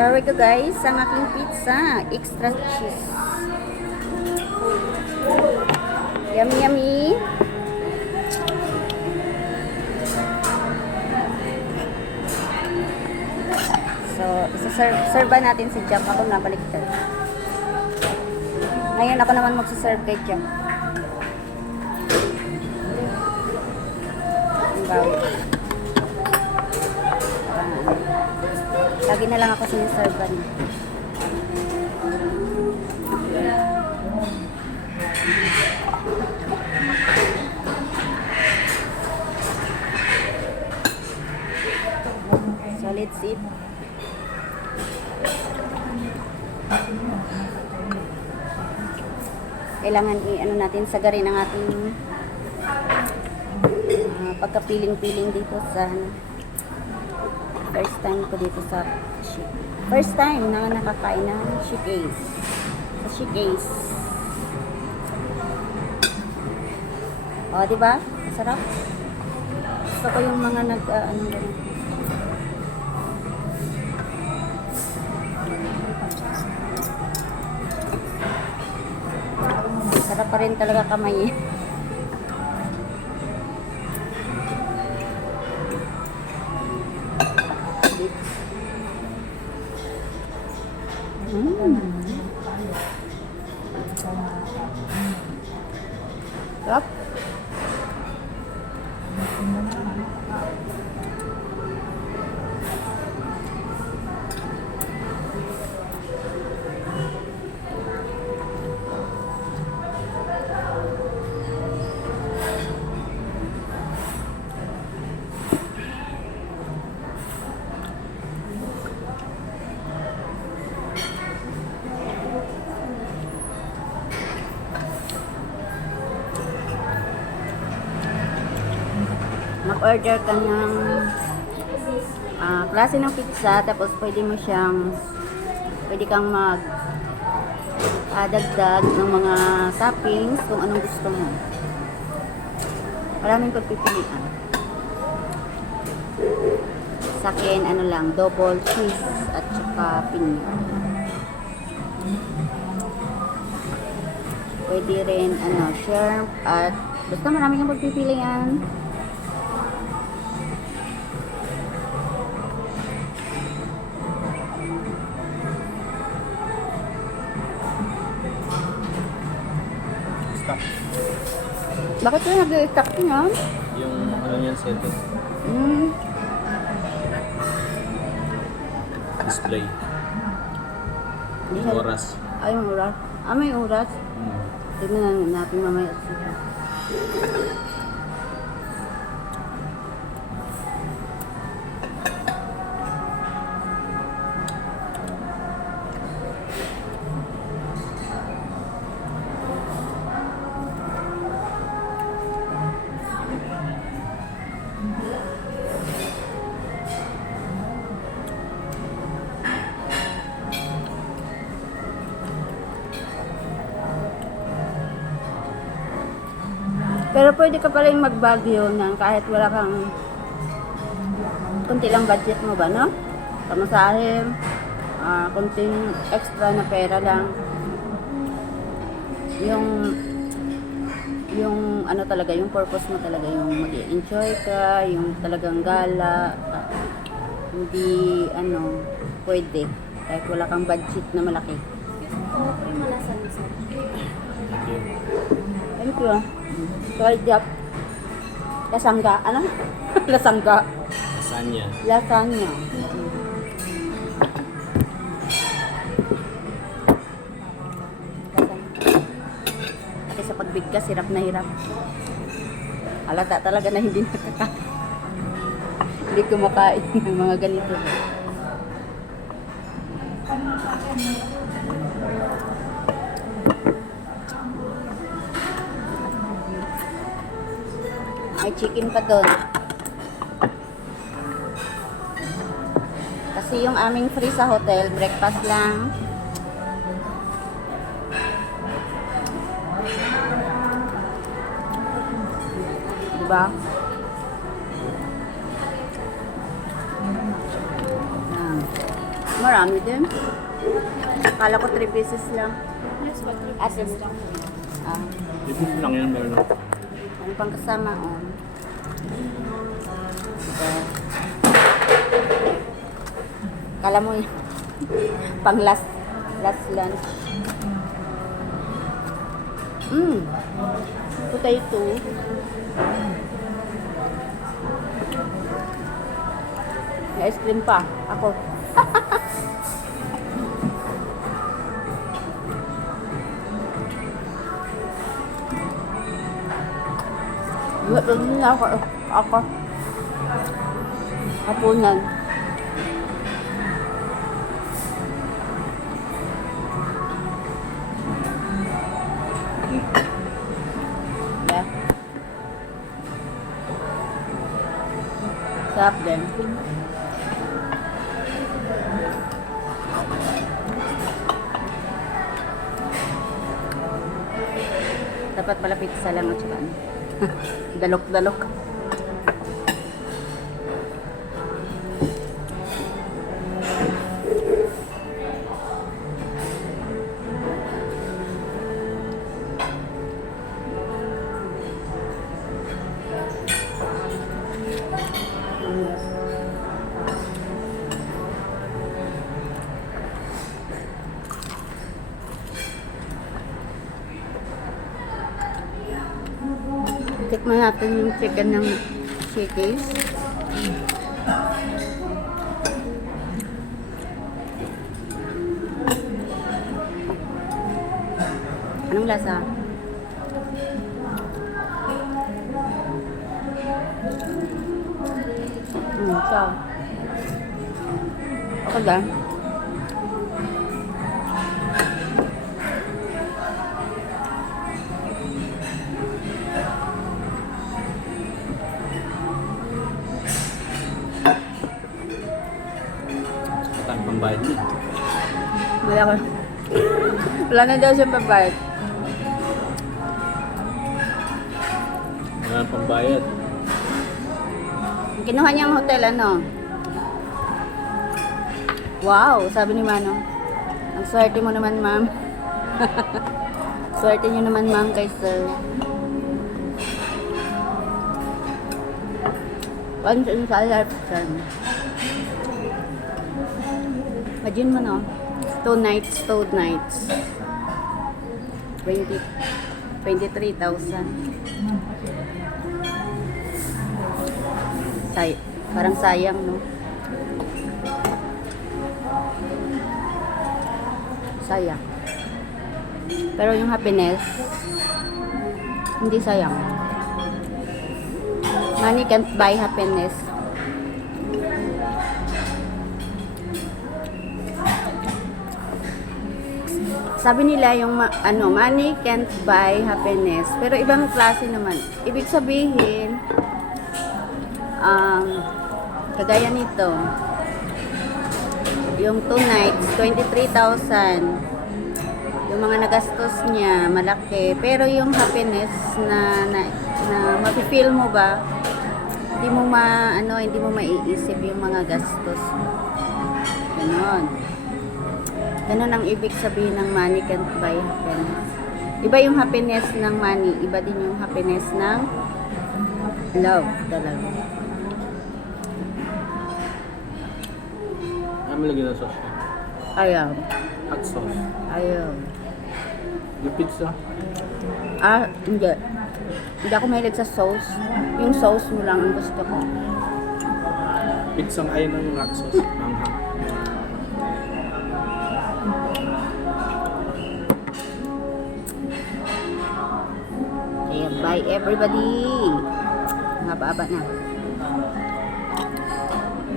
Here we go guys, ang aking pizza, extra cheese. Yummy yummy. So, isa-serve natin si Jam. Ako nabaliktad. Ngayon ako naman magsaserve kay Jam. Ang bawi. Lagi na lang ako siniserve niya. So, let's eat. Kailangan i-ano natin sagarin ang ating pagkapiling-piling dito sa first time ko dito sa first time na nakakain ng Shikaze. Sa Shikaze. O, diba? Masarap. Gusto ko yung mga ano ganun. Sarap pa rin talaga kamay eh. Sarap. Mag-order ka ng klase ng pizza, tapos pwede kang dagdag ng mga toppings kung anong gusto mo. Maraming pagpipilian. Sa akin, ano lang, double cheese at saka pinya. Pwede rin, shrimp at basta maraming kang pagpipilian. Bakit ko nag-i-stack niya? Yung ano yan, set display. Yung oras. Ay, yung oras. May oras. Tignan natin mamaya. Pero pwede ka pa rin mag-Baguio ng kahit wala kang kunti lang budget mo ba, no? Pamasahe, kunting extra na pera lang. Yung ano talaga, yung purpose mo talaga, yung mag-enjoy ka, yung talagang gala, hindi pwede kahit wala kang budget na malaki. Okay, malasan mo sir. Thank you. Kaljap. Lasangga. Ano? Lasangga. Lasagna. Lasagna. Kasi sa pagbigkas, hirap na hirap. Halata talaga na hindi nakakain. Hindi kumakain ng mga ganito. May chicken pa doon. Kasi yung aming free sa hotel, breakfast lang. Diba? Yan. Marami din. Akala ko 3 pieces lang. Yes, pag Ate mo. Ah, Ipos lang yan, meron lang. ano pang kasama? Oh. Diba? Kala mo yun. Pang last lunch. Potato. May ice cream pa. Ako. Hindi na ako. Hapunan. Yeah. Sarap din. Dapat pala pizza lang at saka ano. Dalok-dalok. Tikman natin yung chicken ng Shakey's. Anong lasa? So. Okay ba? Matang pambayad niya. Wala ko. Wala na daw siyang pabayad. Wala pambayad. Ang kinuha niyang hotel, ano? Wow, sabi ni Manong. Ang swerte mo naman, ma'am. Swerte niyo naman, ma'am, kay sir. Once in a lifetime. Imagine mo, no? 2 nights. 23,000. Parang sayang, no? Sayang. Pero yung happiness, hindi sayang. Money can't buy happiness. Sabi nila yung money can't buy happiness. Pero ibang klase naman. Ibig sabihin, kagaya nito, yung 2 nights, 23,000. Yung mga nagastos niya, malaki. Pero yung happiness na mafe-feel mo ba, hindi mo maiisip yung mga gastos. Ganon. Ganon ang ibig sabihin ng money can't buy happiness. Iba yung happiness ng money, iba din yung happiness ng love talaga. Ano lagyan ng sauce? Ayaw. Hot sauce. Ayaw. Yung pizza. Hindi. Hindi ako mahilig sa sauce. Yung sauce mo lang ang gusto ko. Pizza ayaw ng hot sauce. Manghang. Ayan, bye everybody. Haba-haba na.